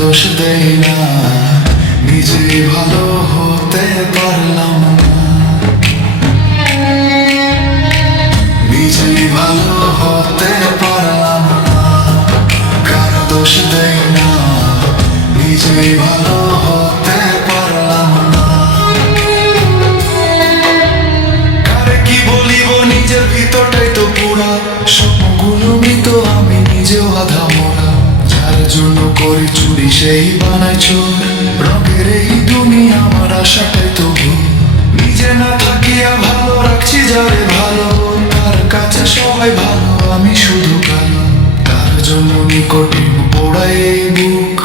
দোষ দেই না, নিজেই ভালো হতে পারলাম না, নিজেই ভালো হতে পারলাম না, কারো দোষ দেই না, নিজেই ভালো হতে পারলাম না। কারে কি বলিব, নিজের ভিতরটাই তো পুরা, স্বপ্নগুলো মৃত, আমি নিজেও আধা মরা। যার জন্য করি চুরি সেই বানায় চোর, রঙের এই দুনিয়া আমার আশাটাই তো ভুল। নিজে না থাকিয়া ভালো রাখছি যারে ভালো, তার কাছে সবাই ভালো, আমি শুধু কালো। তার জন্য নিকটে পোড়াই এই বুক,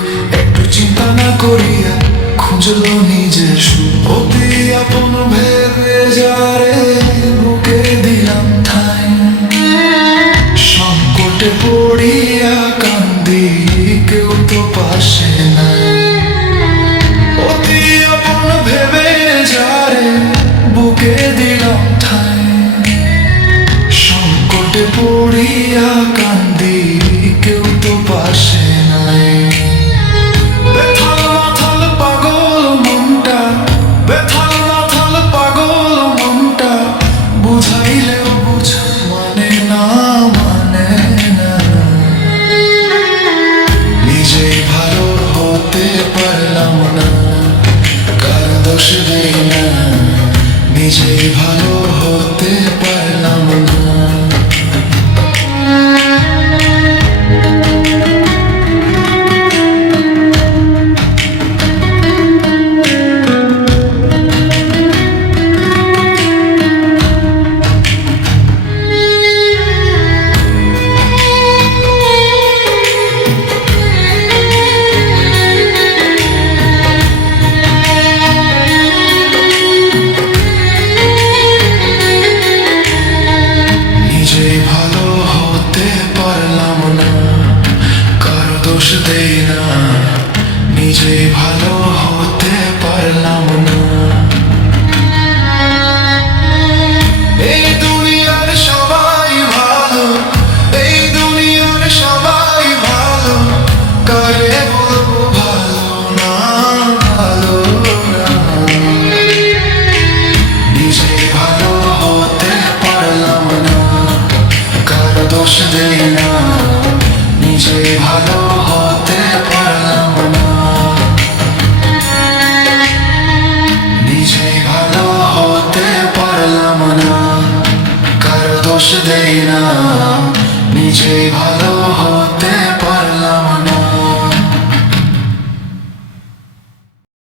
একটু চিন্তা না করিয়া খুঁজলো নিজের সুখ। অতি আপন ভেবে যারে বুকে দিলাম ঠাই, সংকটে পড়িয়া কান্দি, কেউ তো পাশে নাই। অতি আপন ভেবে যারে বুকে দিলাম ঠাই, সংকটে পড়িয়া কান্দি, কেউ তো পাশে নাই। বেথাল মাথাল পাগল মনটা, বেথাল মাথাল পাগল মনটা, বুঝাইলেও বুঝ মানে না, মানে না। নিজেই ভালো হতে পারলাম না, কার দোষ দেই না, নিজেই ভালো হতে পারলাম না। নিজেই ভালো হতে পারলাম না, কারো দোষ দেই না, নিজেই ভালো হতে পারলাম না। এই দুনিয়ার সবাই ভালো, এই দুনিয়ার সবাই ভালো, কারে বলবো ভালো না, ভালো না। নিজেই ভালো হতে পারলাম না, কারো দোষ দেই না, নিজেই ভালো হতে পারলাম না, নিজেই ভালো হতে পারলাম না, কারো দোষ দেই না, নিজেই ভালো হতে